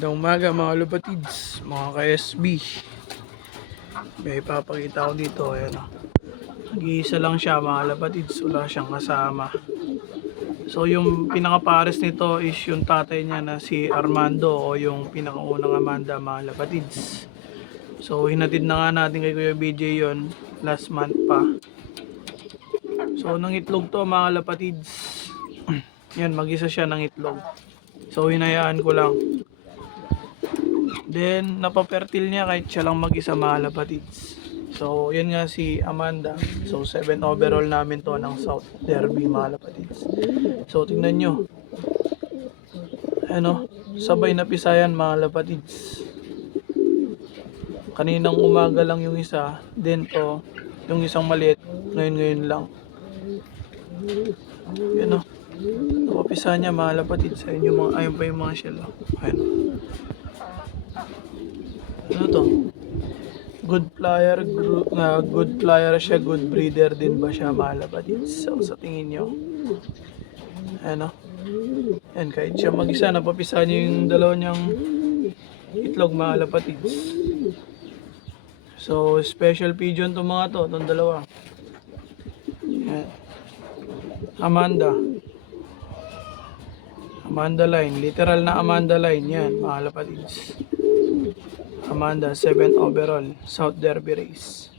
Magandang umaga mga lupatids, mga ka-SB. May ipapakita ko dito, ayan o. Nag-iisa lang siya mga lapatids, wala siyang kasama. So yung pinaka-pares nito is yung tatay niya na si Armando o yung pinakaunang Amanda mga lapatids. So hinatid na nga natin kay Kuya BJ yon last month pa. So nang itlog to mga lapatids. Yan, mag-isa siya ng itlog. So hinayaan ko lang. Then, napapertil niya kahit siya lang mag-isa mga lapatids. So, yun nga si Amanda. So, 7 overall namin to ng South Derby mga lapatids. So, tingnan nyo. Ano, sabay na pisayan mga lapatids. Kaninang umaga lang yung isa. Then to, yung isang maliit, ngayon lang. Yun o. Napapisa niya mga lapatids. Ayun pa yung mga shell. Ayun. Ano to? Good flyer siya, good breeder din ba siya mga lapatids? So sa tingin nyo, ano? Yan, kahit siya mag-isa, napapisa niya yung dalawa niyang itlog mga lapatids. So special pigeon to mga to, itong dalawa. Yan. Amanda line, literal na Amanda line yan mga lapatids. Amanda, 7 overall, South Derby race.